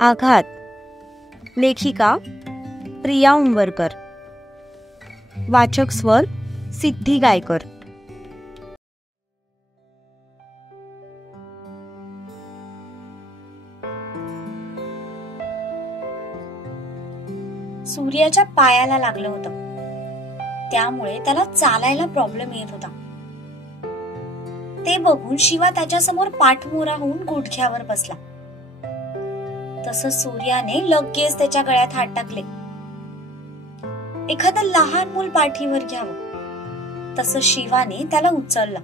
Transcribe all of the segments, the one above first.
आघात. लेखिका प्रिया उंबरकर. वाचक स्वर सिद्धी गायकर. सूर्याच्या पायाला लागलं होतं, त्यामुळे त्याला चालायला प्रॉब्लेम येत होता. ते बघून शिवा त्याच्यासमोर पाठमोरा होऊन गुडघ्यावर बसला. तसं सूर्याने लगेच त्याच्या गळ्यात हात टाकले. एखादं लहान मूल पाठीवर घ्यावं तसं शिवाने त्याला उचललं.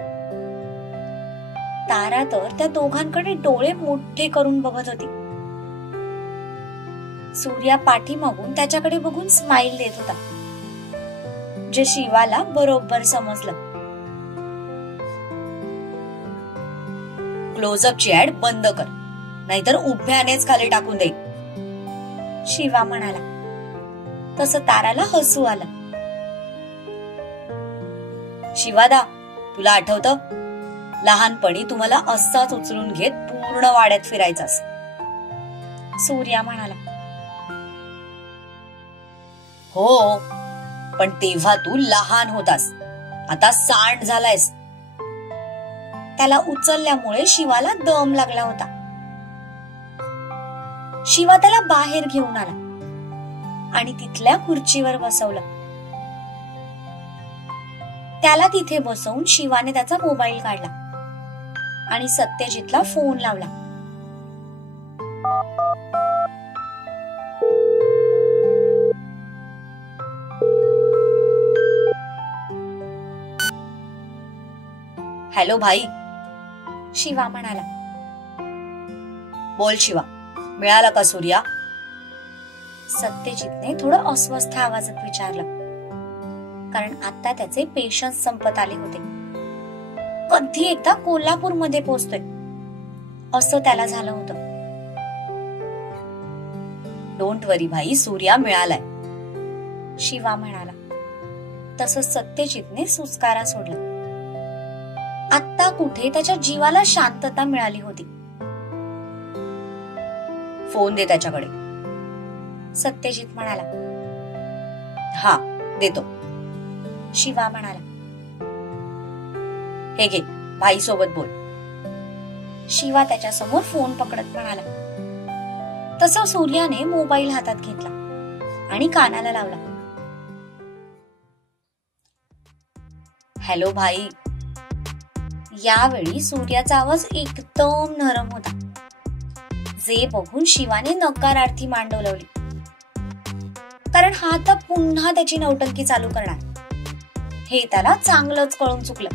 तारा तर त्या दोघांकडे डोळे मोठे करून बघत होती. सूर्या पाठीमागून त्याच्याकडे बघून स्माइल देत होता, जे शिवाला बरोबर समजलं. क्लोजअपची ऍड बंद कर, नाहीतर उभ्यानेच खाली टाकून दे, शिवा म्हणाला. तसं ताराला हसू आलं. शिवादा, तुला आठवतं, लहानपणी तुम्हाला असाच उचलून घेत पूर्ण वाड्यात फिरायचास, सूर्या म्हणाला. हो, पण तेव्हा तू लहान होतास, आता सांड झालायस. त्याला उचलल्यामुळे शिवाला दम लागला होता. शिवा त्याला बाहेर घेऊन आला आणि तिथल्या खुर्चीवर बसवलं. त्याला तिथे बसवून शिवाने त्याचा मोबाईल काढला आणि सत्यजितला फोन लावला. हॅलो भाई, शिवा म्हणाला. बोल शिवा, मिळाला का सूर्या? सत्यजितने थोडं अस्वस्थ आवाजात विचारलं, कारण आता त्याचे पेशन्स संपत आले होते. कधी एकदा कोल्हापूरमध्ये पोहोचतोय असं त्याला झालं होतं. डोंट वरी भाई, सूर्या मिळालाय, शिवा म्हणाला. तसंच सत्यजितने सुस्कारा सोडला. आता कुठे त्याच्या जीवाला शांतता मिळाली होती. फोन दे त्याच्याकडे, सत्यजित म्हणाला. हा, देतो, शिवा म्हणाला. हे घे, भाई सोबत बोल, शिवा त्याच्या समोर फोन पकडत म्हणाला. तसं सूर्याने मोबाईल हातात घेतला आणि कानाला लावला. हॅलो भाई. यावेळी सूर्याचा आवाज एकदम नरम होता, जे बघून शिवाने नकारार्थी मान डोलावली, कारण हा आता पुन्हा त्याची नौटंकी चालू करणार हे त्याला चांगलंच कळून चुकलं.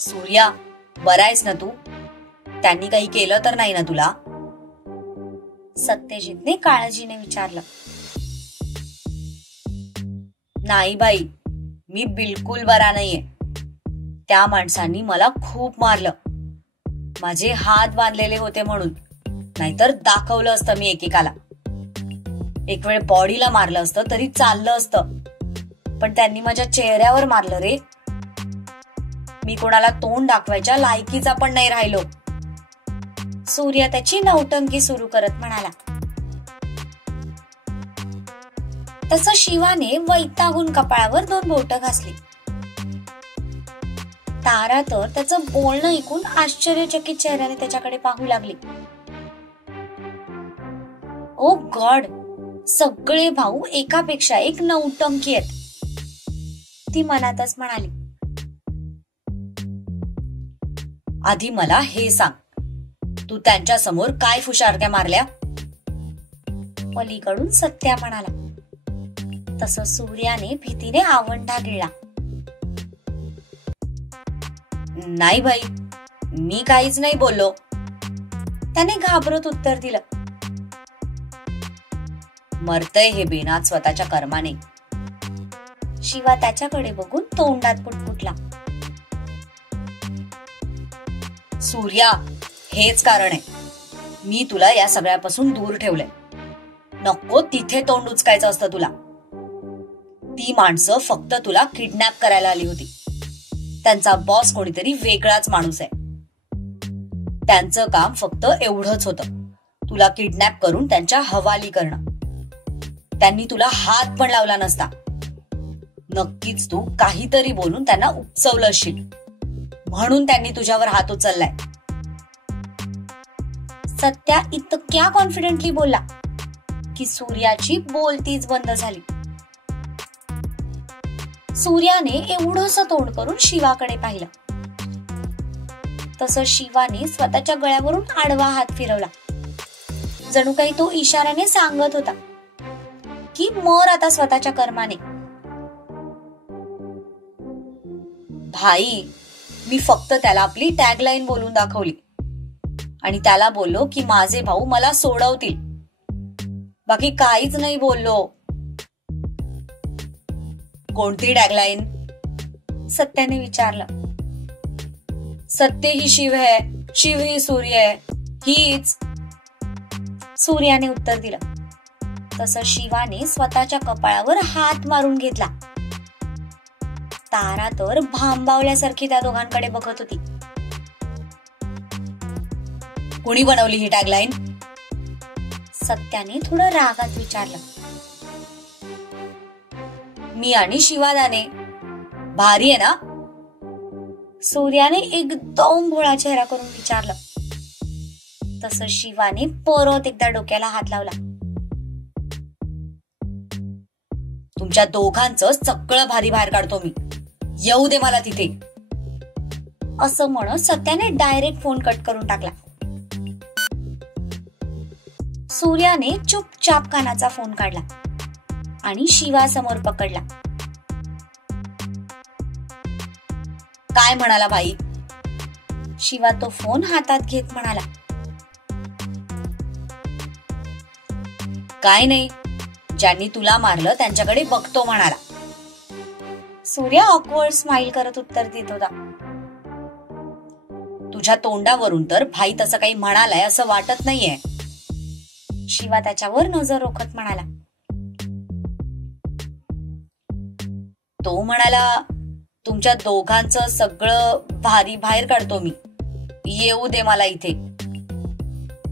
सूर्या, बरायस ना तू? त्यांनी काही केलं तर नाही ना तुला? सत्यजितने काळजीने विचारलं. नाही बाई, मी बिलकुल बरा नाहीये. त्या माणसांनी मला खूप मारलं. माझे हात बांधलेले होते म्हणून, नाहीतर दाखवलं असतं मी एकेकाला. एक वेळ बॉडीला मारलं असतं तरी चाललं असतं, पण त्यांनी माझ्या चेहऱ्यावर मारलं रे. मी कोणाला तोंड दाखवायच्या लायकीचा पण नाही राहिलो, सूर्या त्याची नौटंकी सुरू करत म्हणाला. तसं शिवाने वैतागून कपाळावर 2 बोटं घासली. तारा तर त्याचं बोलणं ऐकून आश्चर्यचकित चेहऱ्याने त्याच्याकडे पाहू लागली. ओ गॉड, सगळे भाऊ एकापेक्षा एक नौटंकी आहेत, ती मनातच म्हणाली. आधी मला हे सांग, तू त्यांच्या समोर काय फुशारक्या मारल्या? पलीकडून सत्या म्हणाला. तसं सूर्याने भीतीने आवंढा गिळला. नाही भाई, मी काहीच नाही बोललो, त्याने घाबरत उत्तर दिलं. मरतय हे बेनात स्वतःच्या कर्माने, शिवा त्याच्याकडे बघून तोंडात पुटपुटला. सूर्या, हेच कारण आहे, मी तुला या सगळ्यापासून दूर ठेवलंय. नको तिथे तोंड उचकायचं असतं तुला. ती माणसं फक्त तुला किडनॅप करायला आली होती. त्यांचा बॉस कोणीतरी वेगळाच माणूस आहे. त्यांचं काम फक्त एवढंच होतं, तुला किडनॅप करून त्यांच्या हवाली करणं. त्यांनी तुला हात पण लावला नसता. नक्कीच तू काहीतरी बोलून त्यांना उपसवलं असशील, म्हणून त्यांनी तुझ्यावर हात उचललाय. सत्या इतक्या कॉन्फिडेंटली बोलला की सूर्याची बोलतीच बंद झाली. सूर्याने एवढंसं तोंड करून शिवाकडे पाहिलं. तसं शिवाने स्वतःच्या गळ्यावरून आडवा हात फिरवला, जणू काही तो इशाऱ्याने सांगत होता की मर आता स्वतःच्या कर्माने. भाई, मी फक्त त्याला आपली टॅगलाईन बोलून दाखवली आणि त्याला बोललो की माझे भाऊ मला सोडवतील, बाकी काहीच नाही बोललो. कोणती टॅगलाईन? सत्याने विचारलं. सत्य ही शिव है, शिव ही सूर्य है, हीच. सूर्याने उत्तर दिलं. तसं शिवाने स्वतःच्या कपाळावर हात मारून घेतला. तारा तर भांबावल्यासारखी त्या दोघांकडे बघत होती. कोणी बनवली ही टॅगलाईन? सत्याने थोडं रागात विचारलं. मी आणि शिवादाने. भारी आहे ना? सूर्याने एकदम भोळा चेहरा करून विचारलं. तसं शिवाने परत एकदा डोक्याला हात लावला. तुमच्या दोघांचं सगळं भारी बाहेर काढतो मी, येऊ दे मला तिथे. असं म्हणत सत्याने डायरेक्ट फोन कट करून टाकला. सूर्याने चुपचाप कानाचा फोन काढला आणि शिवासमोर पकडला. काय म्हणाला भाई? शिवा तो फोन हातात घेत म्हणाला. काय नाही, ज्यांनी तुला मारलं त्यांच्याकडे बघतो म्हणाला. सूर्या ऑकवर्ड स्माइल करत उत्तर देत होता. तुझ्या तोंडावरून तर भाई तसं काही म्हणालाय असं वाटत नाहीये. शिवा त्याच्यावर नजर रोखत म्हणाला. तो म्हणाला, तुमच्या दोघांचं सगळं भारी बाहेर काढतो मी, येऊ दे मला इथे.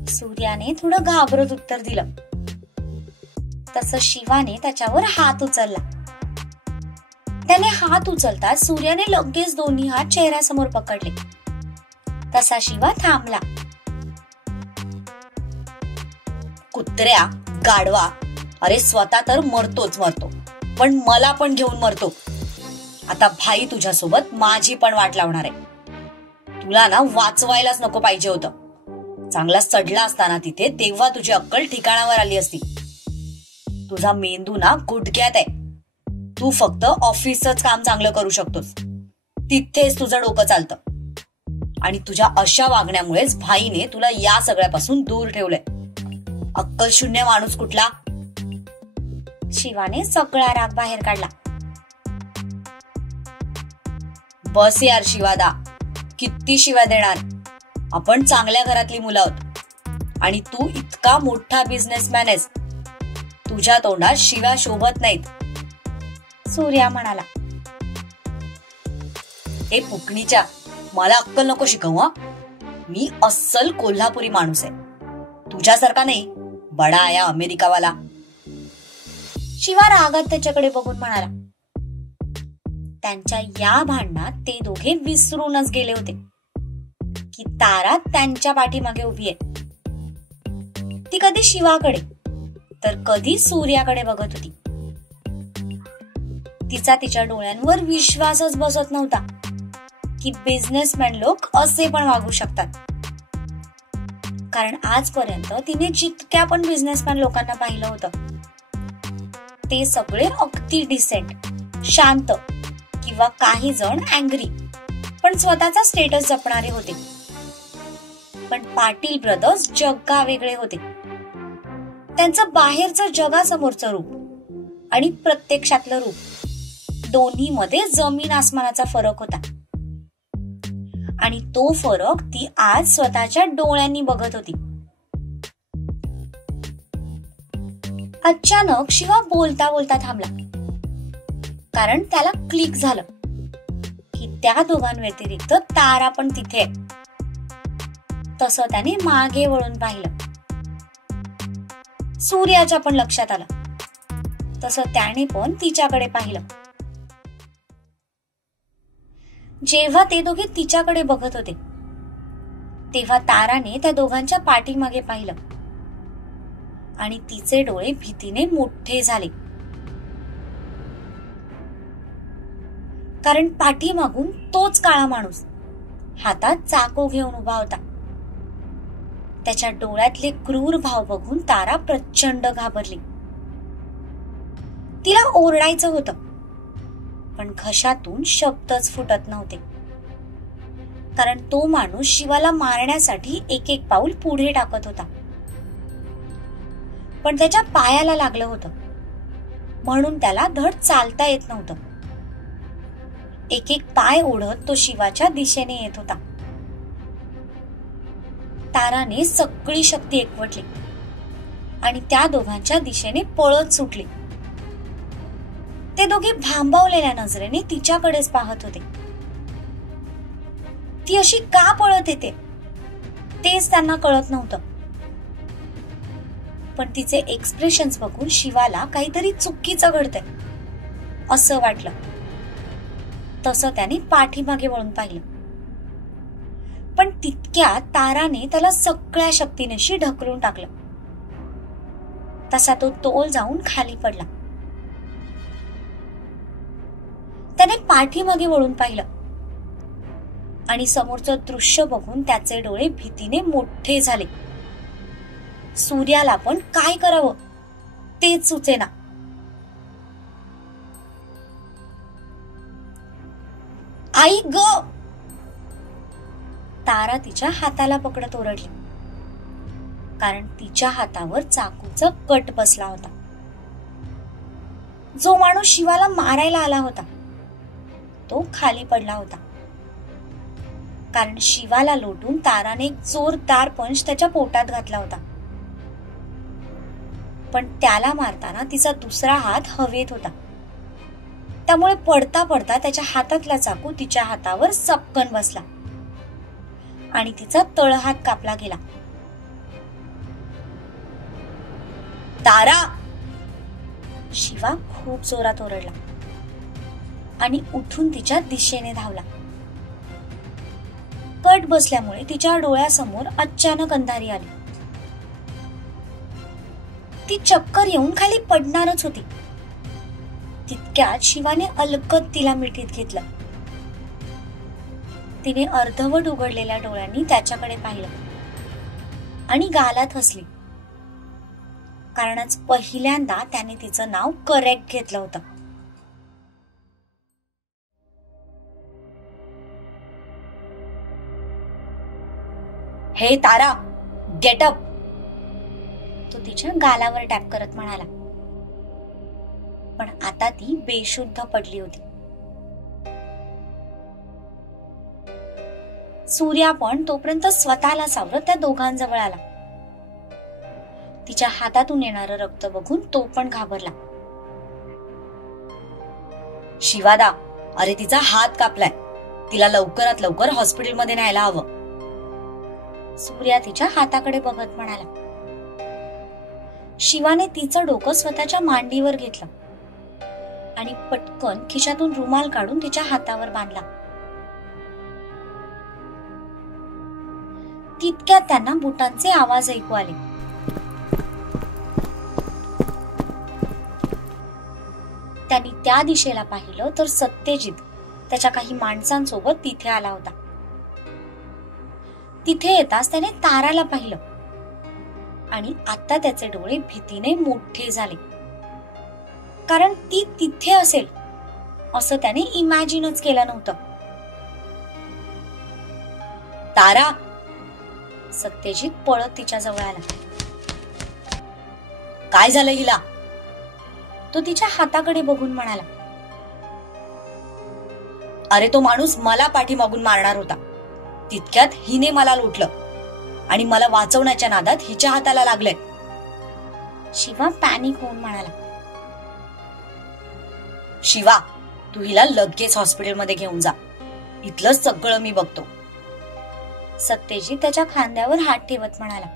सूर्याने थोडं घाबरत उत्तर दिलं. तसं शिवाने त्याच्यावर हात उचलला. त्याने हात उचलताच सूर्याने लगेच दोन्ही हात चेहऱ्यासमोर पकडले. तसा शिवा थांबला. कुत्र्या, गाढवा, अरे स्वतः तर मरतोच मरतो, पण मला पण घेऊन मरतो. आता भाई तुझ्यासोबत माझी पण वाट लावणार आहे. तुला ना वाचवायलाच नको पाहिजे होतं. चांगला सडला असताना तिथे, तेव्हा तुझी अक्कल ठिकाणावर आली असती. तुझा मेंदू ना गुडघ्यात आहे. तू फक्त ऑफिसच काम चांगलं करू शकतोस, तिथेच तुझं डोकं चालतं. आणि तुझ्या अशा वागण्यामुळेच भाईने तुला या सगळ्यापासून दूर ठेवलंय. अक्कल शून्य माणूस कुठला. शिवाने सगळा राग बाहेर काढला. बस यार शिवादा, किती शिव्या देणार. आपण चांगल्या घरातली मुलं आहोत आणि तू इतका मोठा बिझनेसमॅन आहेस. तुझ्या तोंडात शिव्या शोभत नाहीत. सूर्या म्हणाला. ए पुकणीच्या, मला अक्कल नको शिकवू हा. मी अस्सल कोल्हापुरी माणूस आहे, तुझ्यासारखा नाही बडा आया अमेरिकावाला. शिवा रागात त्याच्याकडे बघून म्हणाला. त्यांच्या या भांडणात ते दोघे विसरूनच गेले होते की तारा त्यांच्या पाठीमागे उभी आहे. ती कधी शिवाकडे तर कधी सूर्याकडे बघत होती. तिचा तिच्या डोळ्यांवर विश्वासच बसत नव्हता की बिझनेसमॅन लोक असे पण वागू शकतात. कारण आजपर्यंत तिने जितक्या पण बिझनेसमॅन लोकांना पाहिलं होतं ते सगळे अगदी डिसेंट, शांत किंवा काही जण अँग्री, पण स्वतःचा स्टेटस जपणारे होते. पण पाटील ब्रदर्स जगा वेगळे होते. त्यांचं बाहेरचं जगासमोरचं रूप आणि प्रत्यक्षातलं रूप दोन्ही मध्ये जमीन आसमानाचा फरक होता. आणि तो फरक ती आज स्वतःच्या डोळ्यांनी बघत होती. अचानक शिवा बोलता बोलता थांबला, कारण त्याला क्लिक झालं की त्या दोघांव्यतिरिक्त तारा पण तिथे आहे. तसं त्याने मागे वळून पाहिलं. सूर्याच्या पण लक्षात आलं. तसं त्याने पण तिच्याकडे पाहिलं. जेव्हा ते दोघे तिच्याकडे बघत होते तेव्हा ताराने त्या दोघांच्या पाठीमागे पाहिलं आणि तिचे डोळे भीतीने मोठे झाले. कारण पाठीमागून तोच काळा माणूस हातात चाकू घेऊन उभा होता. त्याच्या डोळ्यातले क्रूर भाव बघून तारा प्रचंड घाबरली. तिला ओरडायचं होतं पण घशातून शब्दच फुटत नव्हते. कारण तो माणूस शिवाला मारण्यासाठी एक एक पाऊल पुढे टाकत होता. पण त्याच्या पायाला लागलं होतं म्हणून त्याला धड चालता येत नव्हतं. एक एक पाय ओढत तो शिवाच्या दिशेने येत होता. ताराने सगळी शक्ती एकवटली आणि त्या दोघांच्या दिशेने पळत सुटली. ते दोघे भांबावलेल्या नजरेने तिच्याकडेच पाहत होते. ती अशी का पळत येते तेच त्यांना कळत नव्हतं. पण तिचे एक्सप्रेशन्स बघून शिवाला काहीतरी चुकीचं घडतंय असं वाटलं. तसं त्याने पाठीमागे वळून पाहिलं. पण तितक्यात ताराने त्याला सगळ्या शक्तीनेशी ढकलून टाकलं. तसा तो तोल जाऊन खाली पडला. त्याने पाठीमागे वळून पाहिलं आणि समोरचं दृश्य बघून त्याचे डोळे भीतीने मोठे झाले. सूर्याला पण काय करावं तेच सुचेना. आई ग! तारा तिच्या हाताला पकडत ओरडली. कारण तिच्या हातावर चाकूचा कट बसला होता. जो माणूस शिवाला मारायला आला होता तो खाली पडला होता. कारण शिवाला लोटून ताराने एक जोरदार पंच त्याच्या पोटात घातला होता. पण त्याला मारताना तिचा दुसरा हात हवेत होता. त्यामुळे पडता पडता त्याच्या हातातला चाकू तिच्या हातावर चपकन बसला आणि तिचा तळहात कापला गेला. तारा! शिवा खूप जोरात ओरडला आणि उठून तिच्या दिशेने धावला. कट बसल्यामुळे तिच्या डोळ्यासमोर अचानक अंधारी आली. ती चक्कर येऊन खाली पडणारच होती. तितक्यात शिवाने अलगद तिला मिठीत घेतलं. तिने अर्धवट उघडलेल्या डोळ्यांनी त्याच्याकडे पाहिलं आणि गालात हसली. कारण आज पहिल्यांदा त्याने तिचं नाव करेक्ट घेतलं होतं. हे तारा, गेट अप! तो तिच्या गालावर टॅप करत म्हणाला. पण आता ती बेशुद्ध पडली होती. सूर्या पण तोपर्यंत स्वतःला सावरत त्या दोघांजवळ आला. तिच्या हातातून येणारं रक्त बघून तो पण घाबरला. शिवादा, अरे तिचा हात कापलाय. तिला लवकरात लवकर हॉस्पिटलमध्ये न्यायला हवं. सूर्या तिच्या हाताकडे बघत म्हणाला. शिवाने तिचं डोकं स्वतःच्या मांडीवर घेतलं आणि पटकन खिशातून रुमाल काढून तिच्या हातावर बांधला. तितक्यात त्यांना बुटांचे आवाज ऐकू आले. त्यांनी त्या दिशेला पाहिलं तर सत्यजित त्याच्या काही माणसांसोबत तिथे आला होता. तिथे येताच त्याने ताराला पाहिलं आणि आता त्याचे डोळे भीतीने मोठे झाले. कारण ती तिथे असेल असं त्याने इमॅजिनच केलं नव्हतं. तारा! सत्यजित पळत तिच्या जवळ आला. काय झालं हिला? तो तिच्या हाताकडे बघून म्हणाला. अरे तो माणूस मला पाठीमागून मारणार होता. तितक्यात हिने मला लुटलं आणि मला वाचवण्याच्या नादात हिच्या हाताला लागलंय. शिवा पॅनिक होऊन म्हणाला. शिवा, तू हिला लगेच हॉस्पिटलमध्ये घेऊन जा. इथलं सगळं मी बघतो. सत्यजित त्याच्या खांद्यावर हात ठेवत म्हणाला,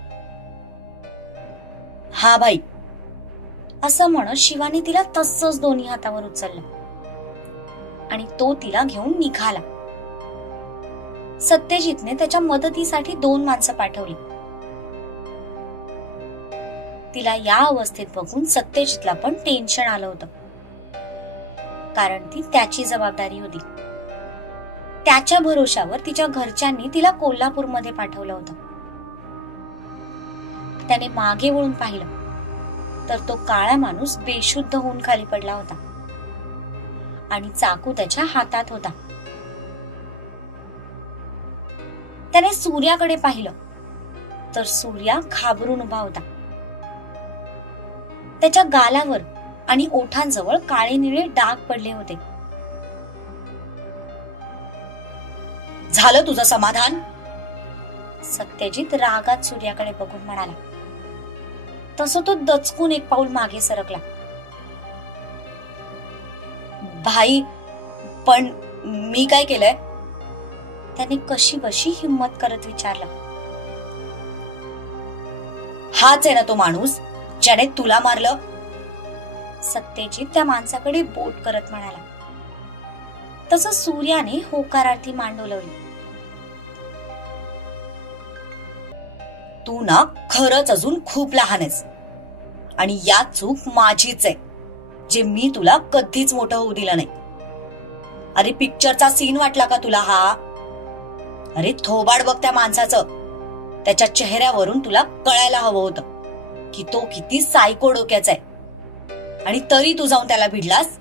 हा बाई. असं म्हणत शिवाने तिला तसंच दोन्ही हातावर उचललं आणि तो तिला घेऊन निघाला. सत्यजितने त्याच्या मदतीसाठी 2 माणसं पाठवली. तिला या अवस्थेत बघून सत्यजितला पण टेन्शन आलं होतं, कारण ती त्याची जबाबदारी होती. त्याच्या भरोशावर तिच्या घरच्यांनी तिला कोल्हापूरमध्ये पाठवलं होतं. त्याने मागे वळून पाहिलं तर तो काळा माणूस बेशुद्ध होऊन खाली पडला होता आणि चाकू त्याच्या हातात होता. त्याने सूर्याकडे पाहिलं तर सूर्या घाबरून उभा होता. त्याच्या गालावर आणि ओठांजवळ काळे निळे डाग पडले होते. झालं तुझं समाधान? सत्यजित रागात सूर्याकडे बघून म्हणाला. तसं तो दचकून एक पाऊल मागे सरकला. भाई, पण मी काय केलंय? त्याने कशी बशी हिम्मत करत विचारलं. हाच आहे ना तो माणूस ज्याने तुला मारलं? सत्यजित त्या माणसाकडे बोट करत म्हणाला. तसं सूर्याने होकारार्थी मान डोलवली. तू ना खरंच अजून खूप लहान आहेस आणि या चूक माझीच आहे, जे मी तुला कधीच मोठं होऊ दिलं नाही. अरे पिक्चरचा सीन वाटला का तुला हा? अरे थोबाड बघ त्या माणसाचं. त्याच्या चेहऱ्यावरून तुला कळायला हवं होतं की तो किती सायको डोक्याचा आहे, आणि तरी तू जाऊन त्याला भिडलास.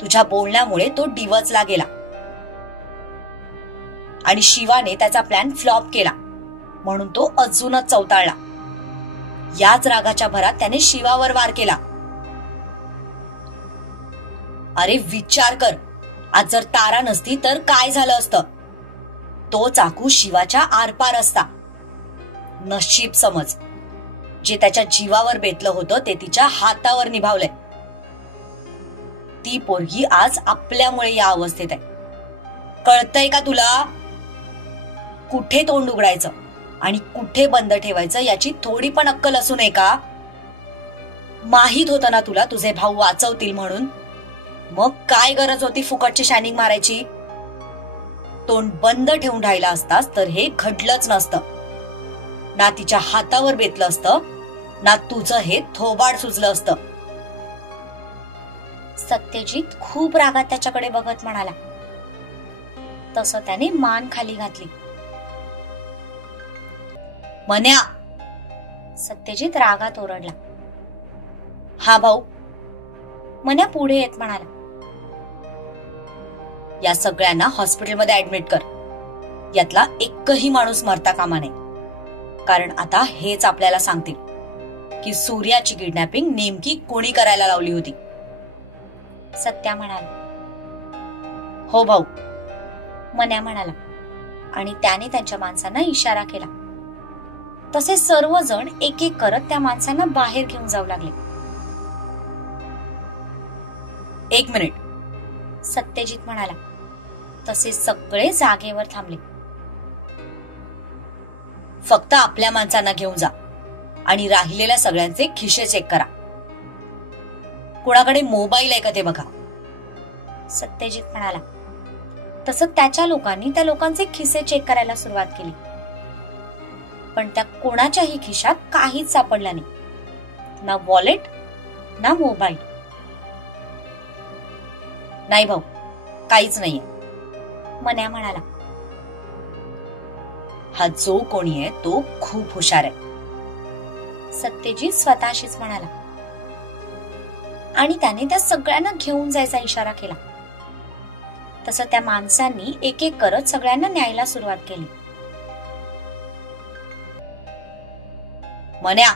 तुझ्या बोलण्यामुळे तो डिवचला गेला आणि शिवाने त्याचा प्लॅन फ्लॉप केला, म्हणून तो अजूनच चवताळला. याच रागाच्या भरात त्याने शिवावर वार केला. अरे विचार कर, आज जर तारा नसती तर काय झालं असतं? तो चाकू शिवाच्या आरपार असता. नशीब समज, जे त्याच्या जीवावर बेतलं होतं ते तिच्या हातावर निभावलंय. ती पोरगी आज आपल्यामुळे या अवस्थेत आहे. कळतंय का तुला? कुठे तोंड उघडायचं आणि कुठे बंद ठेवायचं याची थोडी पण अक्कल असू नये का? माहित होतं ना तुला तुझे भाऊ वाचवतील म्हणून, मग काय गरज होती फुकटची शायनिंग मारायची? तोंड बंद ठेवून राहिला असतास तर हे घडलंच नसतं. ना तिच्या हातावर बेतलं असतं, ना तुझं हे थोबाड सुचलं असतं. सत्यजित खूप रागात त्याच्याकडे बघत म्हणाला. तसं त्याने मान खाली घातली. मन्या, सत्यजित रागात ओरडला. हा भाऊ. मन्या पुढे येत म्हणाला. या सगळ्यांना हॉस्पिटलमध्ये ऍडमिट कर. यातला एकही माणूस मरता कामा नये, कारण आता हेच आपल्याला सांगतील की सूर्याची किडनॅपिंग नेमकी कोणी करायला लावली होती. सत्या म्हणाला. हो भाऊ, मन्या म्हणाला आणि त्याने त्यांच्या माणसांना इशारा केला. तसे सर्वजण एक एक करत त्या माणसांना बाहेर घेऊन जाऊ लागले. 1 मिनिट, सत्यजित म्हणाला. तसे सगळे जागेवर थांबले. फक्त आपल्या माणसांना घेऊन जा आणि राहिलेल्या सगळ्यांचे खिशे चेक करा. कोणाकडे मोबाईल आहे का ते बघा. सत्यजित म्हणाला. तसं त्याच्या लोकांनी त्या लोकांचे खिसे चेक करायला सुरुवात केली, पण त्या कोणाच्याही खिशात काहीच सापडलं नाही. ना वॉलेट, ना मोबाईल. नाही भाऊ, काहीच नाहीये, मन्या म्हणाला. हा जो कोणी आहे तो खूप हुशार आहे, सत्यजित स्वतःशीच म्हणाला आणि त्याने त्या सगळ्यांना घेऊन जायचा इशारा केला. तसं त्या माणसांनी एक एक करत सगळ्यांना न्यायला सुरुवात केली. मन्या,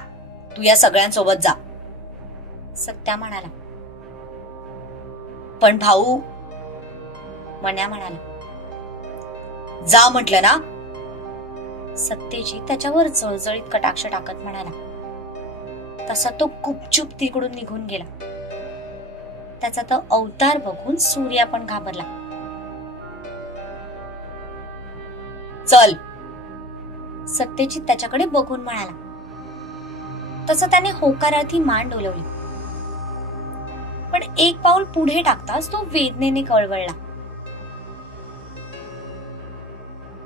तू या सगळ्यांसोबत जा, सत्या म्हणाला. पण भाऊ, मन्या म्हणाला. जा म्हटलं ना. सत्यजित त्याच्यावर जळजळीत कटाक्ष टाकत म्हणाला. तसा तो गुपचूप तिकडून निघून गेला. त्याचा तो अवतार बघून सूर्या पण घाबरला. चल, सत्यजित त्याच्याकडे बघून म्हणाला. तसं त्याने होकारार्थी मान डोलवली. पण एक पाऊल पुढे टाकताच तो वेदनेने कळवळला.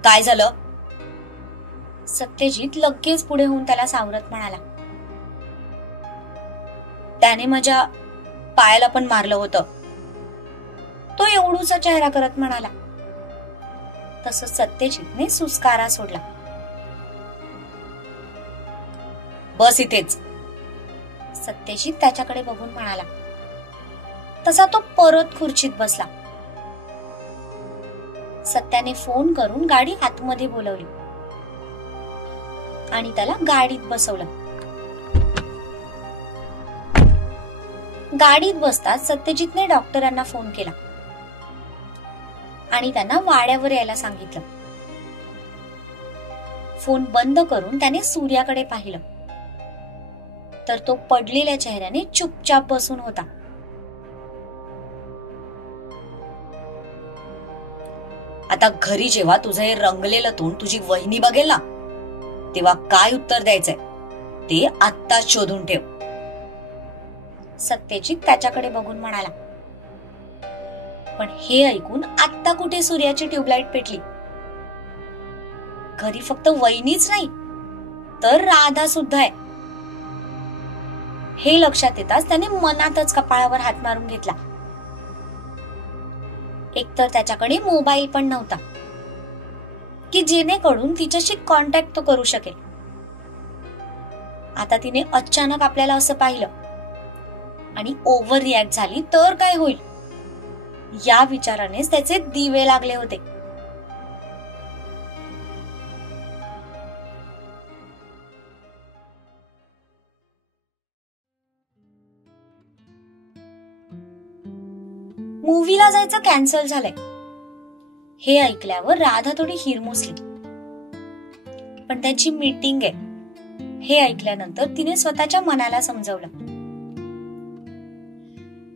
काय झालं? सत्यजित लगेच पुढे होऊन त्याला सावरत म्हणाला. त्याने माझ्या पायाला पण मारलं होतं. तो एवढूसा चेहरा करत म्हणाला. तसं सत्यजितने सुस्कारा सोडला. बस इथेच, सत्यजित त्याच्याकडे बघून म्हणाला. तसा तो परत खुर्चीत बसला. सत्याने फोन करून गाडी आतमध्ये बोलवली आणि त्याला गाडीत बसवलं. गाडीत बसताच सत्यजितने डॉक्टरांना फोन केला आणि त्यांना वाड्यावर यायला सांगितलं. फोन बंद करून त्याने सूर्याकडे पाहिलं तर तो पडलेल्या चेहऱ्याने चुपचाप बसून होता. आता घरी जेव्हा तुझं हे रंगलेलं तोंड तुझी वहिनी बघेल ना, तेव्हा काय उत्तर द्यायचंय ते आत्ताच शोधून ठेव. सत्यजित त्याच्याकडे बघून म्हणाला. पण हे ऐकून आत्ता कुठे सूर्याची ट्यूबलाईट पेटली. घरी फक्त वहिनीच नाही तर राधा सुद्धा आहे हे लक्षात येताच त्याने मनातच कपाळावर हात मारून घेतला. एकतर त्याच्याकडे मोबाईल पण नव्हता की जेणेकरून तिच्याशी कॉन्टॅक्ट तो करू शकेल. आता तिने अचानक आपल्याला असं पाहिलं आणि ओव्हर रिॲक्ट झाली तर काय होईल या विचारानेच त्याचे दिवे लागले होते. मूवीला जायचं कॅन्सल झालंय हे ऐकल्यावर राधा थोडी हिरमुसली. पण त्यांची मीटिंग आहे हे ऐकल्यानंतर तिने स्वतःच्या मनाला समजवलं.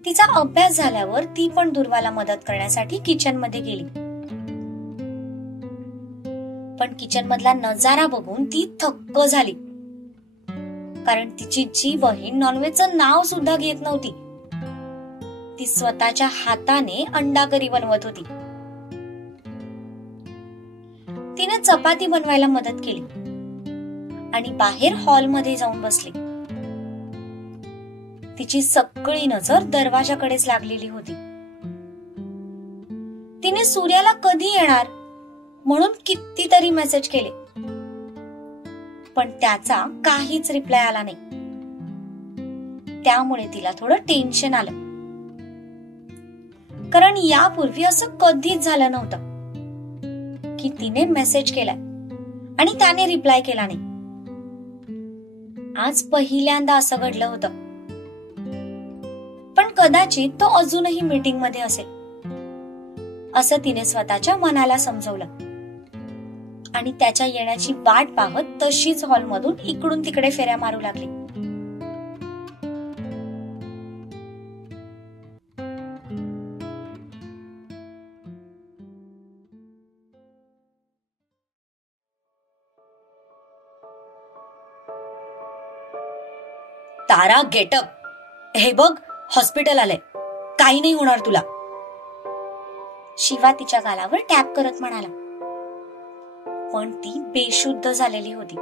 तिचा अभ्यास झाल्यावर ती पण दुर्वाला मदत करण्यासाठी किचन मध्ये गेली. पण किचन मधला नजारा बघून ती थक्क झाली, कारण तिची जी बहीण नॉनव्हेजचं नाव सुद्धा घेत नव्हती ती स्वतःच्या हाताने अंडा करी बनवत होती. तिने चपाती बनवायला मदत केली आणि बाहेर हॉलमध्ये जाऊन बसली. तिची सगळी नजर दरवाजाकडेच लागलेली होती. तिने सूर्याला कधी येणार म्हणून कितीतरी मेसेज केले पण त्याचा काहीच रिप्लाय आला नाही. त्यामुळे तिला थोडं टेन्शन आलं, कारण यापूर्वी असं कधीच झालं नव्हतं की तिने मेसेज केलाय आणि त्याने रिप्लाय केला नाही. आज पहिल्यांदा असं घडलं होतं. पण कदाचित तो अजूनही मीटिंग मध्ये असेल असं तिने स्वतःच्या मनाला समजवलं आणि त्याच्या येण्याची वाट पाहत तशीच हॉलमधून इकडून तिकडे फेऱ्या मारू लागली. तारा, गेटअप. हे बघ, हॉस्पिटल आलंय, काही नाही होणार तुला. शिवा तिच्या गालावर टॅप करत म्हणाला. पण ती बेशुद्ध झालेली होती.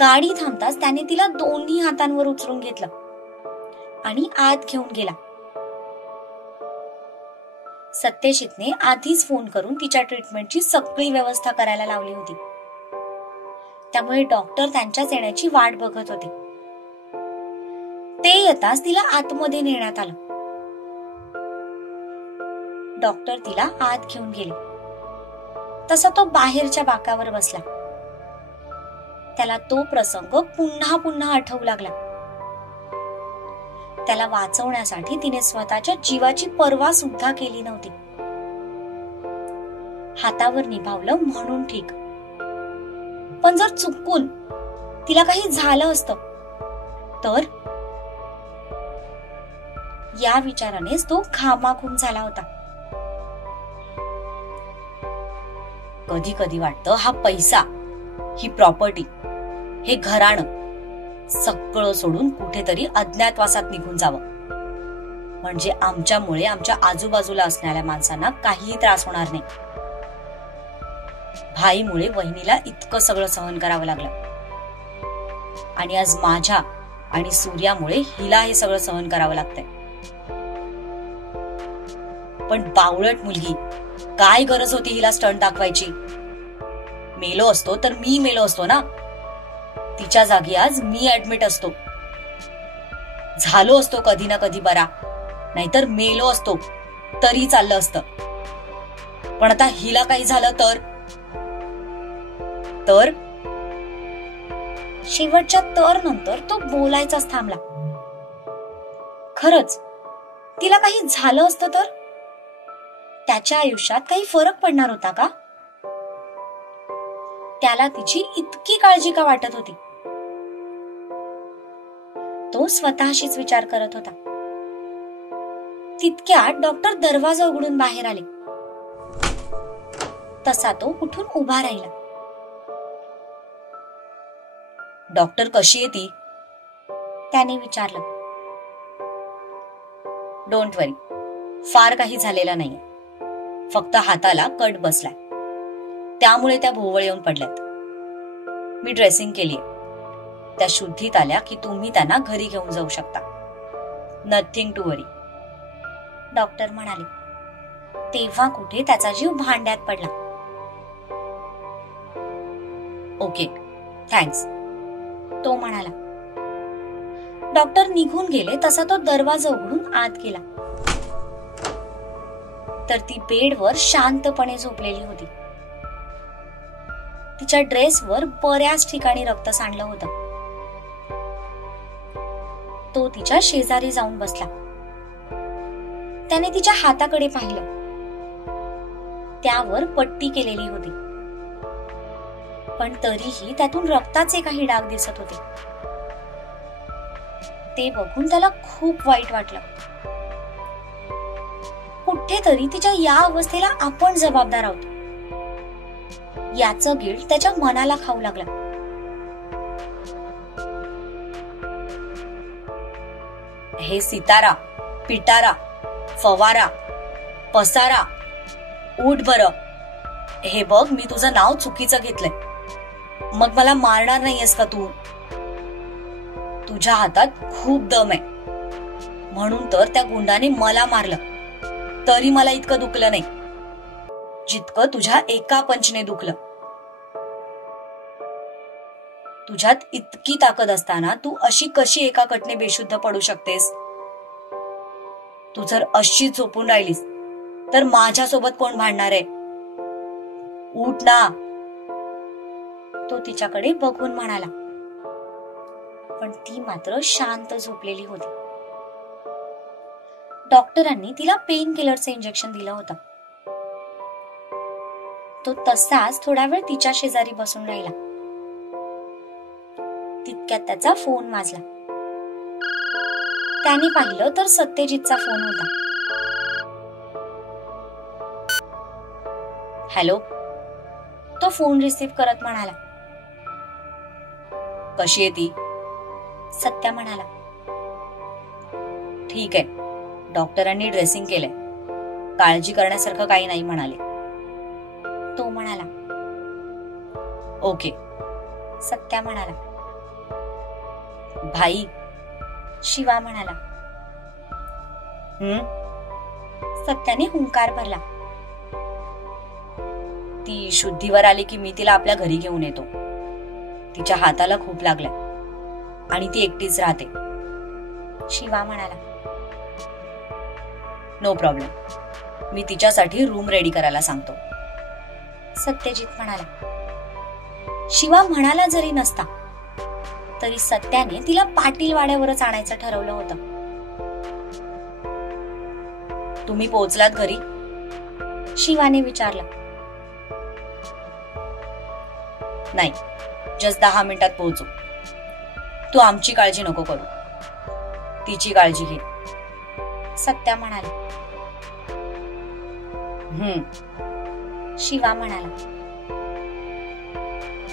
गाडी थांबताच त्याने तिला दोन्ही हातांवर उचलून घेतलं आणि आत घेऊन गेला. सत्यजितने आधीच फोन करून तिच्या ट्रीटमेंटची सगळी व्यवस्था करायला लावली होती. त्यामुळे डॉक्टर त्यांच्याच येण्याची वाट बघत होते. ते येताच तिला आतमध्ये नेण्यात आलं. डॉक्टर तिला आत घेऊन गेले. तसा तो बाहेरच्या बाकावर बसला. त्याला तो प्रसंग पुन्हा पुन्हा आठवू लागला. त्याला वाचवण्यासाठी तिने स्वतःच्या जीवाची पर्वा सुद्धा केली नव्हती. हातावर निभावलं म्हणून ठीक, पण जर चुकून तिला काही झालं असतं तर, या विचारानेच तो घामाघूम झाला होता. कधी कधी वाटतं हा पैसा ही प्रॉपर्टी, हे घराणं सगळं सोडून कुठेतरी अज्ञातवासात निघून जावं, म्हणजे आमच्यामुळे आमच्या आजूबाजूला असणाऱ्या माणसांना काहीही त्रास होणार नाही. भाईमुळे वहिनीला इतकं सगळं सहन करावं लागलं, आणि आज माझ्या आणि सूर्यामुळे हिला हे सगळं सहन करावं लागतंय. पण बावळट मुलगी, काय गरज होती हिला स्टंट दाखवायची? मेलो असतो तर मी मेलो असतो ना, तिच्या जागी आज मी ऍडमिट असतो. झालो असतो कधी ना कधी बरा, नाहीतर मेलो असतो तरी चाललं असतं. पण आता हिला काही झालं तर शेवटच्या तर नंतर तो बोलायचाच थांबला. खरंच तिला काही झालं असतं तर त्याच्या आयुष्यात काही फरक पडणार होता का? त्याला तिची इतकी काळजी का वाटत होती? तो स्वतःशीच विचार करत होता. तितक्यात डॉक्टर दरवाजा उघडून बाहेर आले. तसा तो उठून उभा राहिला. डॉक्टर कशी आहे ती? त्याने विचारलं. डोंट वरी, फार काही झालेलं नाहीये, फक्त हाताला कट बसलाय, त्यामुळे त्या भोवळ येऊन पडल्यात. मी ड्रेसिंग केलीय, त्या शुद्धीत आल्या की तुम्ही त्यांना घरी घेऊन जाऊ शकता. नथिंग टू वरी, डॉक्टर म्हणाले. तेव्हा कुठे त्याचा जीव भांड्यात पडला. ओके, थँक्स, तो म्हणाला. डॉक्टर निघून गेले तसा तो दरवाजा उघडून आत गेला. तर ती बेडवर शांतपणे झोपलेली होती. तिच्या ड्रेसवर बऱ्याच ठिकाणी रक्त सांडलं होतं. तो तिच्या शेजारी जाऊन बसला. त्याने तिच्या हाताकडे पाहिलं. त्यावर पट्टी केलेली होती, पण तरीही त्यातून रक्ताचे काही डाग दिसत होते. ते बघून त्याला खूप वाईट वाटलं. कुठेतरी तिच्या या अवस्थेला आपण जबाबदार आहोत याचं गिल्ट त्याच्या मनाला खाऊ लागला. हे सितारा, पिटारा, फवारा, पसारा, उठ बरं. हे बघ, मी तुझं नाव चुकीचं घेतलंय. मग मला मारणार नाहीयेस का तू? तुझ्या हातात खूप दम आहे, म्हणून तर त्या गुंडाने मला मारलं, तरी मला इतकं दुखलं नाही जितकं तुझ्या एका पंचने दुखलं. तुझ्यात इतकी ताकद असताना तू अशी कशी एका कटने बेशुद्ध पडू शकतेस? तू जर अशीच झोपून राहिलीस तर माझ्यासोबत कोण भांडणार आहे? उठ ना. तो तिच्याकडे बघून म्हणाला. पण ती मात्र शांत झोपलेली होती. डॉक्टरांनी तिला पेन किलरचं इंजेक्शन दिलं होतं. तो तसाच थोडा वेळ तिच्या शेजारी बसून राहिला. तितक्यात त्याचा फोन वाजला. त्याने पाहिलं तर सत्यजितचा फोन होता. हॅलो. तो फोन रिसीव्ह करत म्हणाला. कशी आहे ती? सत्या म्हणाला. ठीक आहे, डॉक्टरांनी ड्रेसिंग केलंय, काळजी करण्यासारखं काही नाही म्हणाले. तो म्हणाला. ओके. सत्या म्हणाला. भाई. शिवा म्हणाला. सत्याने हुंकार भरला. ती शुद्धीवर आली की मी तिला आपल्या घरी घेऊन येतो. तिच्या हाताला खूप लागलाय आणि ती एकटीच राहते. शिवा म्हणाला. नो प्रॉब्लेम, मी तिच्यासाठी रूम रेडी करायला सांगतो. सत्यजित म्हणाला. शिवा म्हणाला जरी नसता तरी सत्याने तिला पाटील वाड्यावरच आणायचं ठरवलं होतं. तुम्ही पोहोचलात घरी? शिवाने विचारलं. नाही, जस्ट 10 मिनिटात पोहोचू. तू आमची काळजी नको करू, तिची काळजी घे. सत्या म्हणाला. शिवा म्हणाला.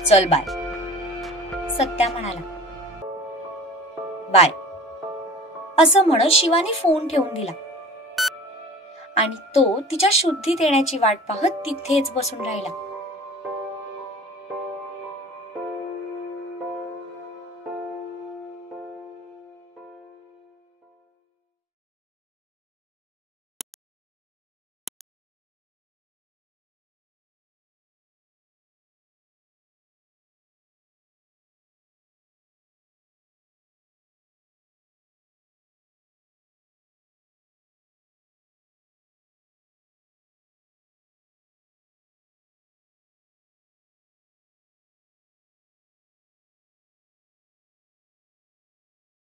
चल बाय. सत्या म्हणाला. बाय असं म्हणत शिवानी फोन ठेवून दिला आणि तो तिच्या शुद्धीत येण्याची वाट पाहत तिथेच बसून राहिला.